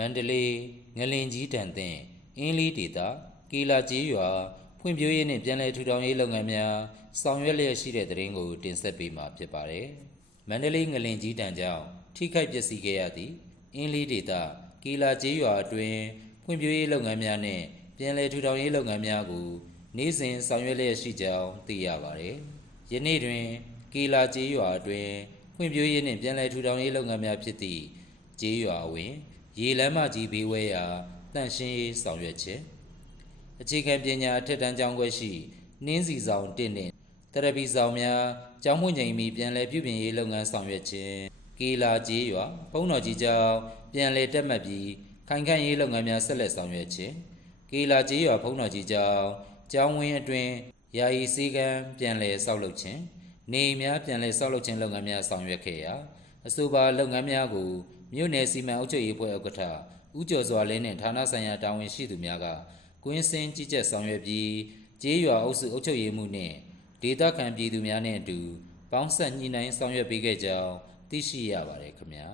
မန္တလေးငလင်ကြီးတန်သင်အင်းလေးဒေသကီလာကြီးရွာဖွံ့ဖြိုးရေးနှင့်ပြန်လည်ထူထောင်ရေးလုပ်ငန်းများဆောင်ရွက်လျက်ရှိတဲ့တရင်ကိုတင်ဆက်ပေးမှာဖြစ်ပါတယ်။မန္တလေးငလင်ကြီးတန်ကြောင့်ထိခိုက်ပျက်စီးခဲ့ရသည့်အင်းလေးဒေသကီလာကြီးရွာအတွင်းဖွံ့ဖြိုးရေးလုပ်ငန်းများနှင့်ပြန်လည်ထူထောင်ရေးလုပ်ငန်းများကိုနေ့စဉ်ဆောင်ရွက်လျက်ရှိကြောင်းသိရပါတယ်။ယနေ့တွင်ကီလာကြီးရွာအတွင်းဖွံ့ဖြိုးရေးနှင့်ပြန်လည်ထူထောင်ရေးလုပ်ငန်းများဖြစ်သည့်ကြီးရွာဝင် ရေလမ်းမကြီးဘေးဝဲရာတန့်ရှင်းရေးဆောင်ရွက်ခြင်းအခြေခံပညာအထက်တန်းကျောင်းခွဲရှိနှင်းစီဆောင်တစ်နှင့်တရပီဆောင်များကျောင်းမွင့်ချိန်မီပြန်လည်ပြုပြင်ရေးလုပ်ငန်းဆောင်ရွက်ခြင်းကေလာကျေးရွာဘုံတော်ကြီးကျောင်းပြန်လည်တက်မှတ်ပြီးခိုင်ခန့်ရေးလုပ်ငန်းများဆက်လက်ဆောင်ရွက်ခြင်းကေလာကျေးရွာဘုံတော်ကြီးကျောင်းကျောင်းဝင်းအတွင်းယာယီစည်းကမ်းပြန်လည်ဆောက်လုပ်ခြင်းနေအိမ်များပြန်လည်ဆောက်လုပ်ခြင်းလုပ်ငန်းများဆောင်ရွက်ခဲ့ရာအဆိုပါလုပ်ငန်းများကို မြို့နယ်စီမံအုပ်ချုပ်ရေးဖွဲ့ဥက္ကဋ္ဌဦးကျော်စွာလင်းနှင့်ဌာနဆိုင်ရာတာဝန်ရှိသူများကကွင်းစင်းကြီးကြပ်ဆောင်ရွက်ပြီးကျေးရွာအုပ်စုအုပ်ချုပ်ရေးမှုနှင့်ဒေသခံပြည်သူများနှင့်အတူပေါင်းဆက်ညှိနှိုင်းဆောင်ရွက်ပေးခဲ့ကြောင်းသိရှိရပါတယ်ခင်ဗျာ